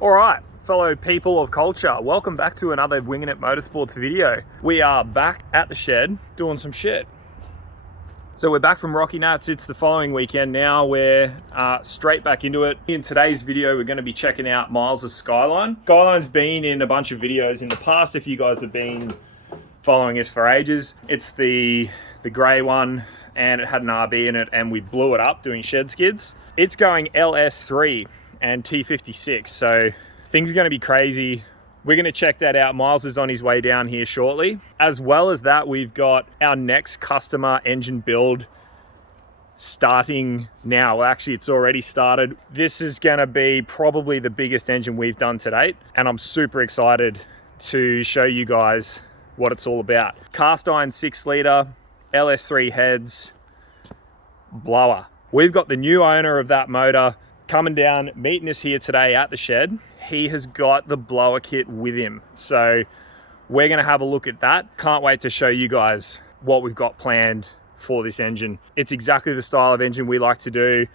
All right, fellow people of culture, welcome back to another Winginit Motorsports video. We are back at the shed doing some shit. So we're back from Rocky Nats. It's the following weekend now. We're straight back into it. In today's video, we're going to be checking out Miles' Skyline. Skyline's been in a bunch of videos in the past if you guys have been following us for ages. It's the grey one, and it had an RB in it, and we blew it up doing shed skids. It's going LS3 and T56, so things are going to be crazy. We're going to check that out. Miles is on his way down here shortly. As well as that, we've got our next customer engine build starting now. Well, actually, it's already started. This is going to be probably the biggest engine we've done to date, and I'm super excited to show you guys what it's all about. Cast iron 6 litre, LS3 heads, blower. We've got the new owner of that motor coming down, meeting us here today at the shed. He has got the blower kit with him. So we're gonna have a look at that. Can't wait to show you guys what we've got planned for this engine. It's exactly the style of engine we like to do.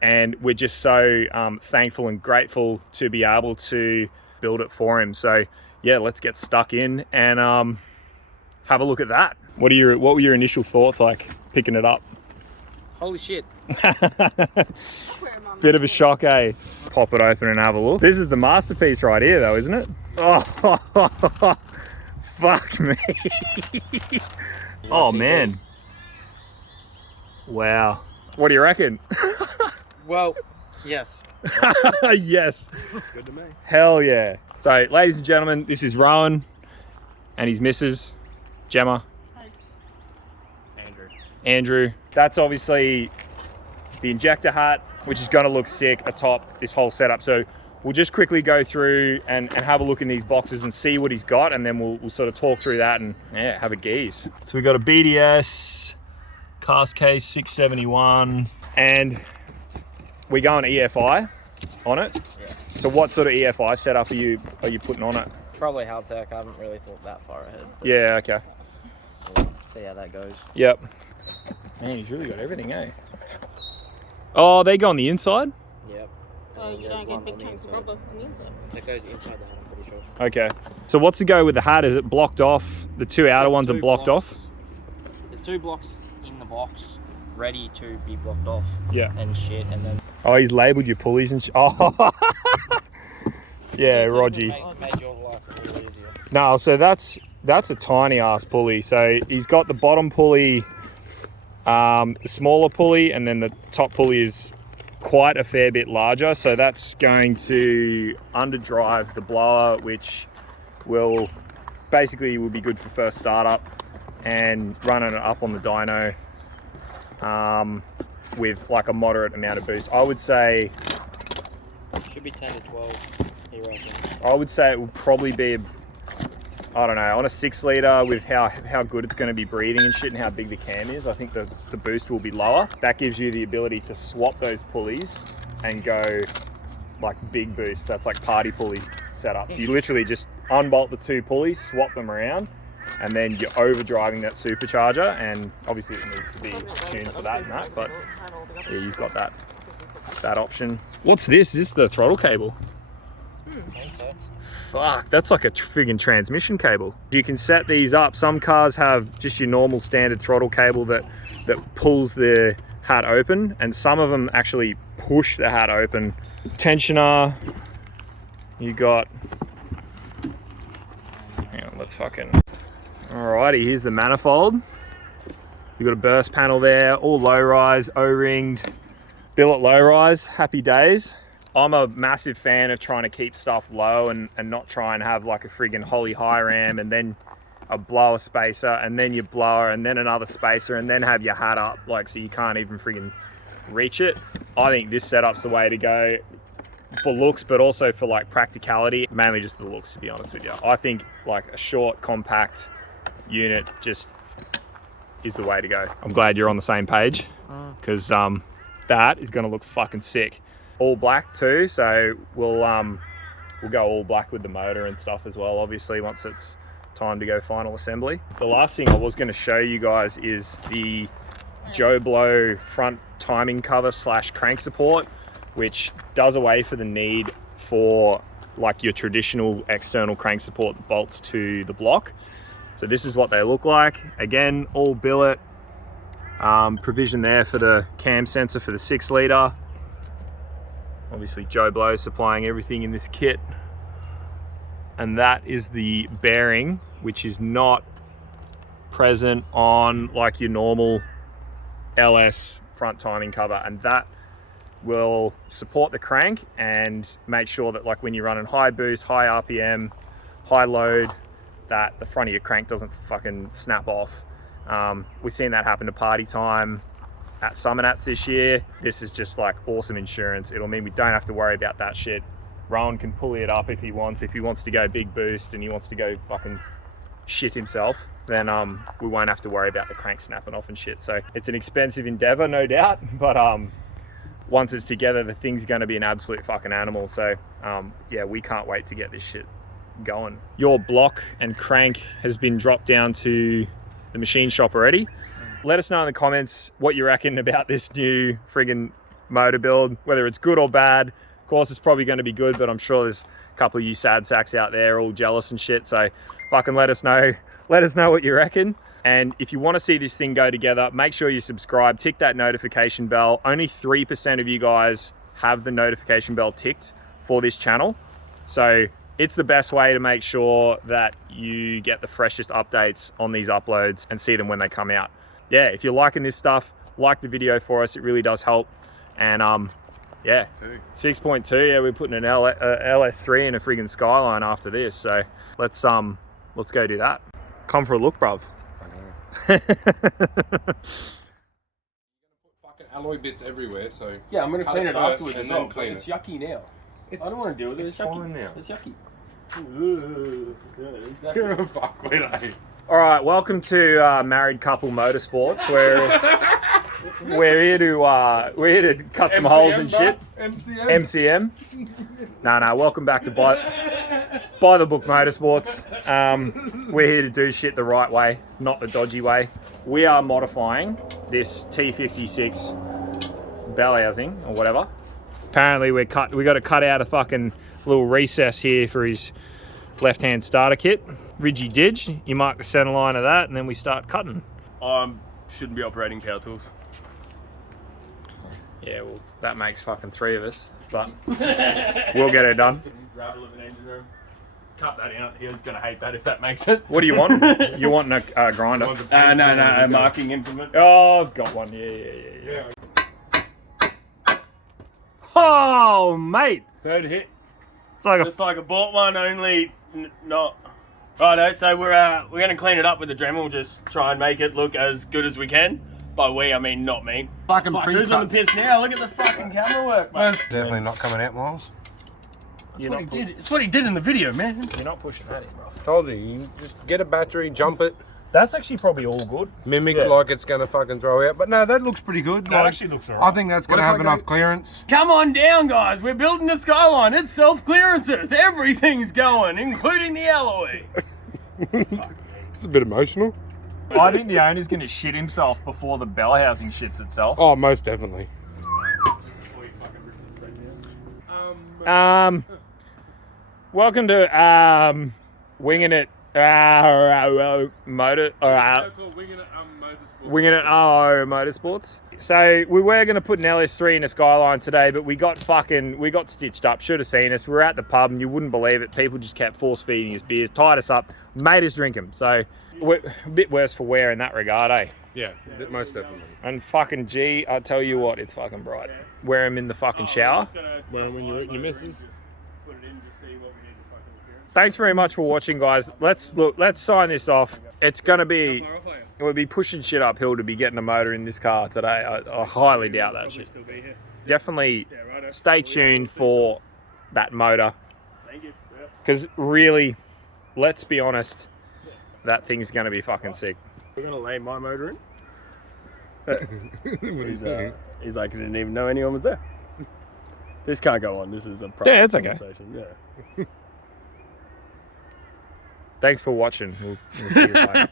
And we're just so thankful and grateful to be able to build it for him. So yeah, let's get stuck in and have a look at that. What were your initial thoughts like picking it up? Holy shit. Bit of a shock, eh? Pop it open and have a look. This is the masterpiece right here though, isn't it? Oh, fuck me. Oh man. Wow. What do you reckon? Well, yes. Yes. Looks good to me. Hell yeah. So, ladies and gentlemen, this is Rowan and his missus, Gemma. Hi. Andrew. That's obviously the injector hat, which is going to look sick atop this whole setup. So we'll just quickly go through and have a look in these boxes and see what he's got, and then we'll sort of talk through that and yeah, have a geeze. So we've got a BDS, cast case 671, and we're going EFI on it. Yeah. So what sort of EFI setup are you putting on it? Probably Haltech. I haven't really thought that far ahead. Yeah, okay. We'll see how that goes. Yep. Man, he's really got everything, eh? Oh, they go on the inside? Yep. So you don't get big chunks of rubber on the inside. That goes inside the hat, I'm pretty sure. Okay. So what's the go with the hat? Is it blocked off? The two outer There's ones are two blocked blocks. off? There's 2 blocks in the box ready to be blocked off. Yeah. And shit, and then... Oh, he's labelled your pulleys and Oh. Yeah, Rogie. Made your life a little easier. No, so that's a tiny ass pulley. So he's got the bottom pulley, the smaller pulley, and then the top pulley is quite a fair bit larger. So that's going to underdrive the blower, which will be good for first startup and running it up on the dyno with like a moderate amount of boost. I would say Should be 10 to 12, you reckon? I would say it would probably be, I don't know, on a 6 litre with how good it's going to be breathing and shit and how big the cam is, I think the boost will be lower. That gives you the ability to swap those pulleys and go like big boost. That's like party pulley setup. So you literally just unbolt the 2 pulleys, swap them around, and then you're overdriving that supercharger, and obviously it needs to be tuned for that and that, but yeah, you've got that option. What's this? Is this the throttle cable? I think so. Fuck, that's like a friggin' transmission cable. You can set these up. Some cars have just your normal standard throttle cable that pulls the hat open, and some of them actually push the hat open. Tensioner, you got, hang on, let's fucking, alrighty, here's the manifold. You've got a burst panel there, all low rise, O-ringed, billet low rise, happy days. I'm a massive fan of trying to keep stuff low and not try and have like a friggin' Holly high ram and then a blower spacer and then your blower and then another spacer and then have your hat up, like, so you can't even friggin' reach it. I think this setup's the way to go for looks, but also for like practicality, mainly just for the looks, to be honest with you. I think like a short, compact unit just is the way to go. I'm glad you're on the same page, because that is gonna look fucking sick. All black too, so we'll go all black with the motor and stuff as well, obviously, once it's time to go final assembly. The last thing I was going to show you guys is the Joe Blow front timing cover / crank support, which does away for the need for like your traditional external crank support that bolts to the block. So this is what they look like. Again, all billet. Provision there for the cam sensor for the 6 litre. Obviously Joe Blow supplying everything in this kit. And that is the bearing, which is not present on like your normal LS front timing cover, and that will support the crank and make sure that like when you're running high boost, high RPM, high load, that the front of your crank doesn't fucking snap off. We've seen that happen to Party Time at Summernats this year. This is just like awesome insurance. It'll mean we don't have to worry about that shit. Rowan can pulley it up if he wants. If he wants to go big boost and he wants to go fucking shit himself, then we won't have to worry about the crank snapping off and shit. So it's an expensive endeavor, no doubt, but once it's together, the thing's going to be an absolute fucking animal. So yeah, we can't wait to get this shit going. Your block and crank has been dropped down to the machine shop already. Let us know in the comments what you reckon about this new friggin' motor build, whether it's good or bad. Of course, it's probably going to be good, but I'm sure there's a couple of you sad sacks out there all jealous and shit. So fucking let us know. Let us know what you reckon. And if you want to see this thing go together, make sure you subscribe, tick that notification bell. Only 3% of you guys have the notification bell ticked for this channel. So it's the best way to make sure that you get the freshest updates on these uploads and see them when they come out. Yeah, if you're liking this stuff, like the video for us. It really does help. And yeah, 6.2. Yeah, we're putting an LS3 in a friggin' Skyline after this. So let's go do that. Come for a look, bruv. Fucking alloy bits everywhere, so Yeah, I'm gonna clean it afterwards and as then well. clean It's it. yucky now. I don't want to deal with it. It's yucky fine now. It's yucky. Ooh, yeah, exactly. Fuck, we don't. All right, welcome to Married Couple Motorsports. We're here to cut some holes and shit. MCM. No, welcome back to By the Book Motorsports. We're here to do shit the right way, not the dodgy way. We are modifying this T56 bell housing or whatever. Apparently we got to cut out a fucking little recess here for his left-hand starter kit. Ridgy Didge, you mark the center line of that, and then we start cutting. Shouldn't be operating power tools. Yeah, well, that makes fucking 3 of us, but we'll get it done. Rattle of an engine room. Cut that out. He was gonna hate that if that makes it. What do you want? You want a grinder? No, a marking implement. Oh, I've got one. Yeah. Oh, mate. Third hit. It's like Just like I bought one, only not. Righto, so we're gonna clean it up with the Dremel, just try and make it look as good as we can. By we, I mean not me. Fucking Fuck, who's on the piss now? Look at the fucking camera work, mate. Definitely not coming out, Miles. That's what he did. It's what he did in the video, man. You're not pushing that in, bro. Told you just get a battery, jump it, That's actually probably all good. mimic Yeah. like it's gonna fucking throw out. But no, that looks pretty good. That Like, actually looks alright. I think that's gonna What if have I go- enough clearance. Come on down, guys. We're building a Skyline. It's self-clearances. Everything's going, including the alloy. It's a bit emotional. I think the owner's going to shit himself before the bell housing shits itself. Oh, most definitely. Welcome to Winginit Motor. Winginit Motorsports. So we were going to put an LS3 in a Skyline today, but we got stitched up. Should have seen us. We were at the pub and you wouldn't believe it. People just kept force feeding us beers, tied us up, made us drink them. So we're a bit worse for wear in that regard, eh? Yeah, most definitely. And fucking G, I tell you what, it's fucking bright. Wear them in the fucking shower. Well, when you're eating your missus. Thanks very much for watching, guys. Let's sign this off. It's gonna be, it would be pushing shit uphill to be getting a motor in this car today. I highly doubt that shit. Definitely stay tuned for that motor. Because really, let's be honest, that thing's gonna be fucking sick. We're gonna lay my motor in. He's He's like, I didn't even know anyone was there. This can't go on. This is a private Yeah, it's okay. conversation. Yeah. Thanks for watching. We'll see you later.